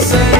say.